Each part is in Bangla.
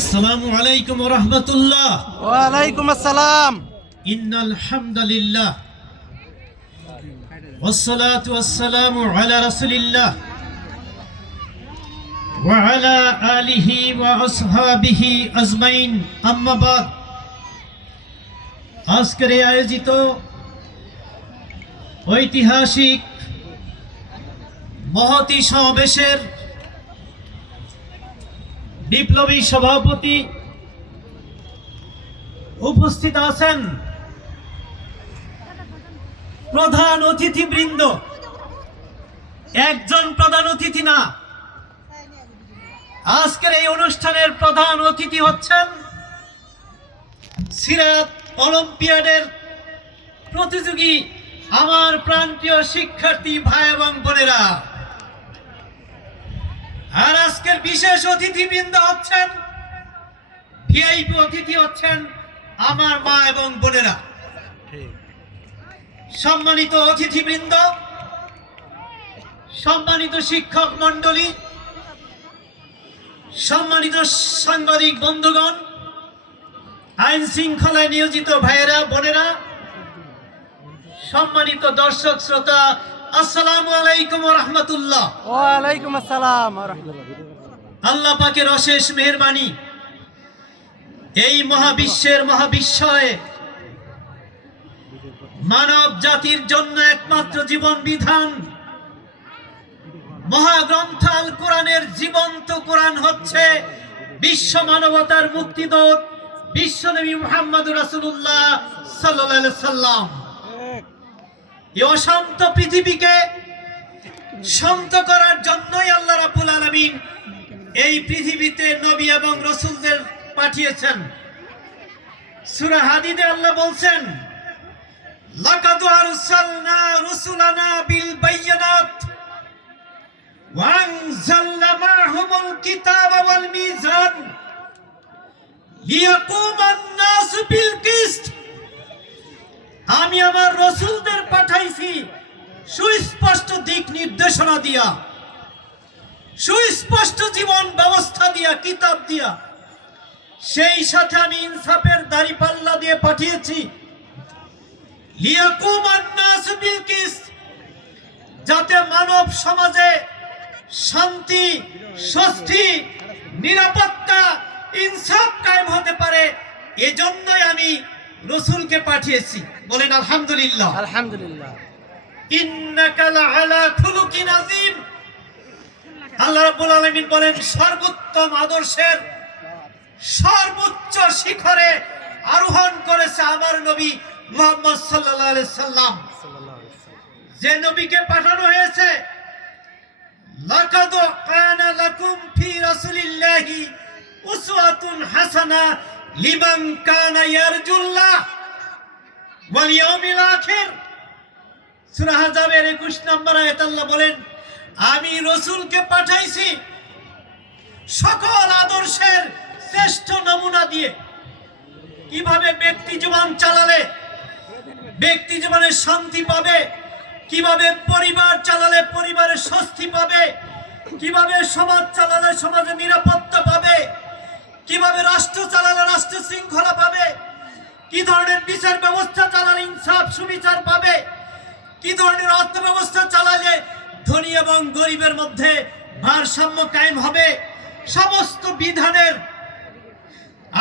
আসসালামু আলাইকুম ওয়া রাহমাতুল্লাহ। ওয়া আলাইকুম আসসালাম। ইন্নাল হামদালিল্লাহ ওয়াসসালাতু ওয়াসসালামু আলা রাসূলিল্লাহ ওয়া আলা আলিহি ওয়া আসহাবিহি আজমাইন, আম্মা বাদ। আজকের এই আয়োজিত ঐতিহাসিক মহতী সমাবেশের বিপ্লবী সভাপতি উপস্থিত আছেন, প্রধান অতিথিবৃন্দ, একজন প্রধান অতিথি না, আজকের এই অনুষ্ঠানের প্রধান অতিথি হচ্ছেন সিরাত অলিম্পিয়াডের প্রতিযোগী আমার প্রাণপ্রিয় শিক্ষার্থী ভাই এবং বোনেরা। আর আজকের বিশেষ অতিথিবৃন্দ হচ্ছেন, ভিআইপি অতিথি হচ্ছেন আমার মা এবং বোনেরা। সম্মানিত অতিথিবৃন্দ, সম্মানিত শিক্ষক মণ্ডলী, সম্মানিত সাংবাদিক বন্ধুগণ, আইন শৃঙ্খলায় নিয়োজিত ভাইয়েরা বোনেরা, সম্মানিত দর্শক শ্রোতা, আসসালামু আলাইকুম ওয়া রাহমাতুল্লাহ। ওয়া আলাইকুম আসসালাম ওয়া রাহমাতুল্লাহ। আল্লাহ পাকের অশেষ মেহেরবানি, এই মহাবিশ্বের মহাবিশ্বয়ে মানব জাতির জন্য একমাত্র জীবন বিধান মহাগ্রন্থ আল কোরআনের জীবন্ত কোরআন হচ্ছে বিশ্ব মানবতার মুক্তিদূত বিশ্বনবী মুহাম্মদুর রাসূলুল্লাহ সাল্লাল্লাহু আলাইহি সাল্লাম। এই অশান্ত পৃথিবীকে শান্ত করার জন্যই আল্লাহ রাব্বুল আলামিন এই পৃথিবীতে নবী এবং রাসূলদের পাঠিয়েছেন। সূরা হাদীদে আল্লাহ বলছেন, লাকাদ আরসালনা রুসুলানা বিল বায়্যিনাত ওয়া আনজালনা মা'হুমুল কিতাবা ওয়াল মিজান লিয়াকুমান নাসু বিল কিসত। আমি আমার রাসূলদের পাঠাইছি সুস্পষ্ট দিক নির্দেশনা দিয়া, সুস্পষ্ট জীবন ব্যবস্থা দিয়া, কিতাব দিয়া। সেই সাথে আমি ইনসাফের দাড়িপাল্লা দিয়ে পাঠিয়েছি, লিয়াকুমান নাসু বিল কিসত, যাতে মানব সমাজে শান্তি, স্বস্তি, নিরাপত্তা, ইনসাফ কায়েম হতে পারে। এজন্যই আমি রাসূলকে পাঠিয়েছি। বলেন আলহামদুলিল্লাহ। আলহামদুলিল্লাহ। ইন্নাকা লাআলা খুলুকিন আযীম। আল্লাহ রাব্বুল আলামিন বলেন, সর্বোত্তম আদর্শের সর্বোচ্চ শিখরে আরোহণ করেছে আমার নবী মুহাম্মদ সাল্লাল্লাহু আলাইহি সাল্লাম। যে নবীকে পাঠানো হয়েছে, লাকাদ কানা লাকুম ফি রাসূলিল্লাহি উসওয়াতুন হাসানাহ লিমান কানা ইয়ারজুল্লাহ ওয়াল ইয়াউমিল আখির। সূরা আহজাবের 21 নম্বর আয়াতে আল্লাহ বলেন, আমি রাসূলকে পাঠাইছি সকল আদর্শের শ্রেষ্ঠ নমুনা দিয়ে। কিভাবে ব্যক্তি জীবন চালালে ব্যক্তি জীবনে শান্তি পাবে, কিভাবে পরিবার চালালে পরিবারে স্বস্তি পাবে, কিভাবে সমাজ চালালে সমাজে নিরাপত্তা পাবে, কিভাবে রাষ্ট্র চালালে রাষ্ট্র শৃঙ্খলা পাবে, কি ধরনের বিচার ব্যবস্থা চালালে ইনসাফ সুবিচার পাবে, কি ধরনের অর্থ ব্যবস্থা চালালে ধনী এবং গরিবের মধ্যে ভারসাম্য কায়েম হবে, সমস্ত বিধানের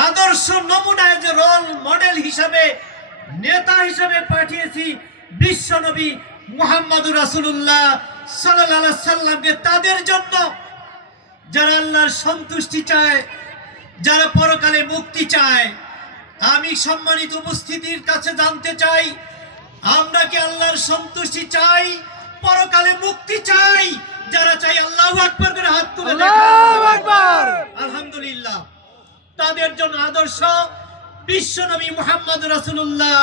আদর্শ নমুনায় যে রোল মডেল হিসাবে, নেতা হিসাবে পাঠিয়েছি বিশ্বনবী মুহাম্মদুর রাসূলুল্লাহ সাল্লাল্লাহু আলাইহি সাল্লামকে। তাদের জন্য যারা আল্লাহর সন্তুষ্টি চায়, যারা পরকালে মুক্তি চায়। আমি সম্মানিত উপস্থিতির কাছে জানতে চাই, আমরা কি আল্লাহর সন্তুষ্টি চাই, পরকালে মুক্তি চাই? যারা চাই আল্লাহু আকবার করে হাত তুলে দেখান। আল্লাহু আকবার। আলহামদুলিল্লাহ। তাদের জন্য আদর্শ বিশ্বনবী মুহাম্মদুর রাসূলুল্লাহ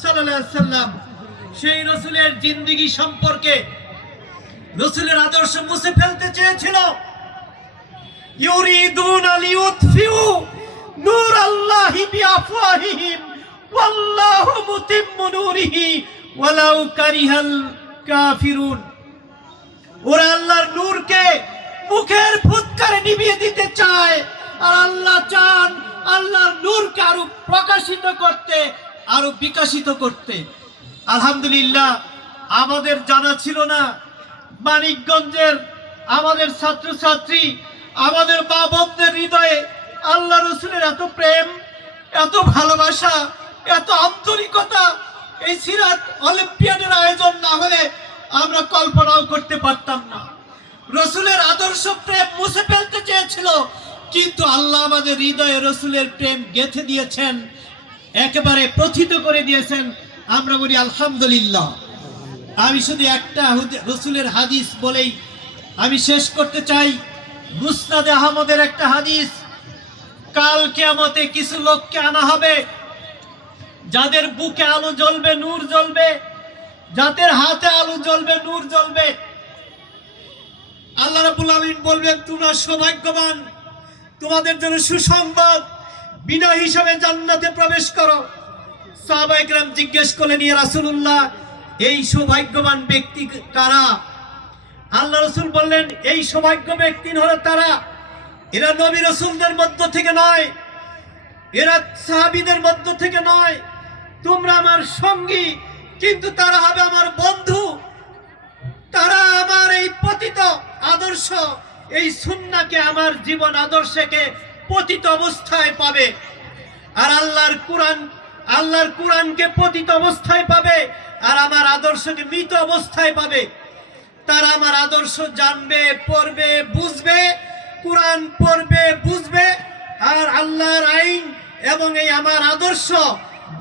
সাল্লাল্লাহু আলাইহি সাল্লাম। সেই রাসূলের জিন্দেগি সম্পর্কে, রাসূলের আদর্শ মুছে ফেলতে চেয়েছিল। ইউরিদুনা লিইউতফিউ নূরাল্লাহি বিআফওয়াহিহিম ওয়াল্লাহু মুতিম্মু নূরিহি ওয়ালাউ কারিহাল কাফিরুন। ওরা আল্লাহর নূরকে মুখের ফুৎকারে নিভিয়ে দিতে চায়, আর আল্লাহ চান আল্লাহর নূরকে আরো প্রকাশিত করতে, আরো বিকশিত করতে। আলহামদুলিল্লাহ, আমাদের জানা ছিল না মানিকগঞ্জের আমাদের ছাত্রছাত্রী, আমাদের মা বোনদের হৃদয়ে আল্লাহ রসুলের এত প্রেম, এত ভালোবাসা, এত আন্তরিকতা। এই সিরাত অলিম্পিয়াডের আয়োজন না হলে আমরা কল্পনাও করতে পারতাম না। রসুলের আদর্শ প্রেম মুছে ফেলতে চেয়েছিল, কিন্তু আল্লাহ আমাদের হৃদয়ে রসুলের প্রেম গেঁথে দিয়েছেন, একেবারে প্রথিত করে দিয়েছেন। আমরা বলি আলহামদুলিল্লাহ। আমি শুধু একটা রসুলের হাদিস বলেই আমি শেষ করতে চাই। মুসনাদে আহমদের একটা হাদিস, কাল কিয়ামতে কিছু লোককে আনা হবে যাদের বুকে আলো জ্বলবে, নূর জ্বলবে, যাদের হাতে আলো জ্বলবে, নূর জ্বলবে। আল্লাহ রাব্বুল আলামিন বলবেন, তোমরা সৌভাগ্যবান, তোমাদের জন্য সুসংবাদ, বিনা হিসাবে জান্নাতে প্রবেশ করো। সাহাবায়ে কেরাম জিজ্ঞেস করলেন, ইয়া রাসূলুল্লাহ, এই সৌভাগ্যবান ব্যক্তি কারা? আল্লাহ রাসূল বললেন, এই সৌভাগ্য ব্যক্তি হলো তারা, এরা নবী রাসূলদের মধ্য থেকে নয়, এরা সাহাবীদের মধ্য থেকে নয়, তোমরা আমার সঙ্গী, কিন্তু তারা হবে আমার বন্ধু। তারা আমার এই পতিত আদর্শ, এই সুন্নাহকে, আমার জীবন আদর্শকে পতিত অবস্থায় পাবে। আর আল্লাহর কোরআনকে পতিত অবস্থায় পাবে, আর আমার আদর্শকে মৃত অবস্থায় পাবে। তারা আমার আদর্শ জানবে, পড়বে, বুঝবে, কোরআন পড়বে, বুঝবে, আর আল্লাহর আইন এবং এই আমার আদর্শ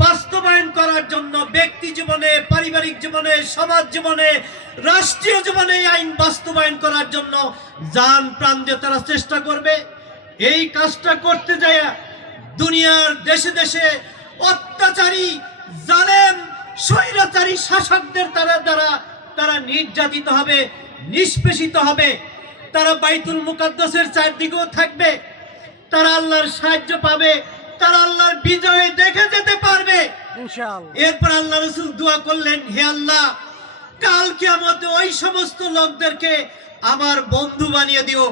বাস্তবায়ন করার জন্য ব্যক্তি জীবনে, পারিবারিক জীবনে, সমাজ জীবনে, রাষ্ট্রীয় জীবনে এই আইন বাস্তবায়ন করার জন্য জান প্রাণ দিয়ে তারা চেষ্টা করবে। এই কাজটা করতে যায় দুনিয়ার দেশে দেশে অত্যাচারী, জালেম, স্বৈরাচারী শাসকদের দ্বারা তারা নির্যাতিত হবে, নিষ্পেষিত হবে। তারা বাইতুল মুকাদ্দাসের চারদিকেও থাকবে, তারা আল্লাহর সাহায্য পাবে, তারা আল্লাহর বিজয় দেখে যেতে পারবে ইনশাআল্লাহ। এরপর আল্লাহ রাসূল দোয়া করলেন, হে আল্লাহ, কাল কিয়ামতে ওই সমস্ত লোকদেরকে আমার বন্ধু বানিয়ে দিও।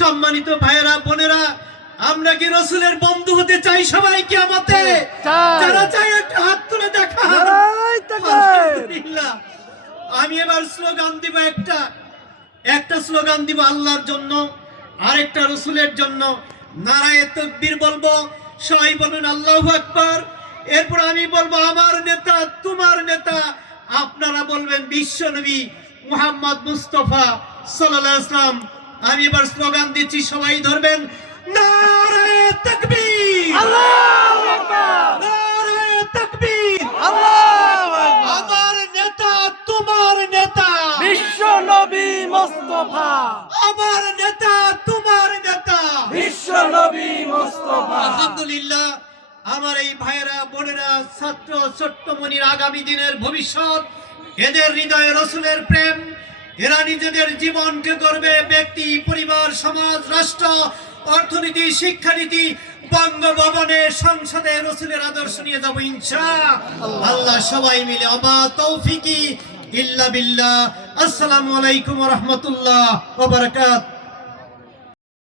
সম্মানিত ভাইয়েরা, বোনেরা, আমরা কি রসুলের বন্ধু হতে চাই সবাই কিয়ামতে? চাই। যারা চাই একটা হাত তুলে দেখা। নারায়ে তাকবীর। আলহামদুলিল্লাহ। আমি এবার স্লোগান দিব, একটা স্লোগান দিব আল্লাহর জন্য, আরেকটা রসুলের জন্য। নারায়ে তাকবীর বলবো, সবাই বলুন আল্লাহু আকবার। এরপর আমি বলবো আমার নেতা, তোমার নেতা, আপনারা বলবেন বিশ্বনবী মুহাম্মদ মুস্তাফা সাল্লাল্লাহু আলাইহি ওয়াসাল্লাম। আমি এবার স্লোগান দিচ্ছি, সবাই ধরবেন। নারায়ে তাকবীর, আল্লাহু আকবার, নারায়ে তাকবীর, আল্লাহু আকবার। আমার নেতা, তোমার নেতা, বিশ্ব নবী মুস্তাফা, আমার নেতা, তোমার নেতা, বিশ্ব নবী মুস্তাফা। আলহামদুলিল্লাহ। আমার এই ভাইয়েরা, বোনেরা, ছাত্র ছোট্টমণির আগামী দিনের ভবিষ্যৎ, এদের হৃদয়ে রসুলের প্রেম, এরা নিজেদের জীবনকে গড়বে, ব্যক্তি, পরিবার, সমাজ, রাষ্ট্র, অর্থনীতি, শিক্ষানীতি, বঙ্গভবনে, সংসদে রসুলের আদর্শ নিয়ে যাবো ইনশাআল্লাহ। সবাই মিলে অবা তৌফিকি ইল্লা বিল্লাহ। আসসালামু আলাইকুম ওয়া রাহমাতুল্লাহ ওয়া বারাকাতুহু।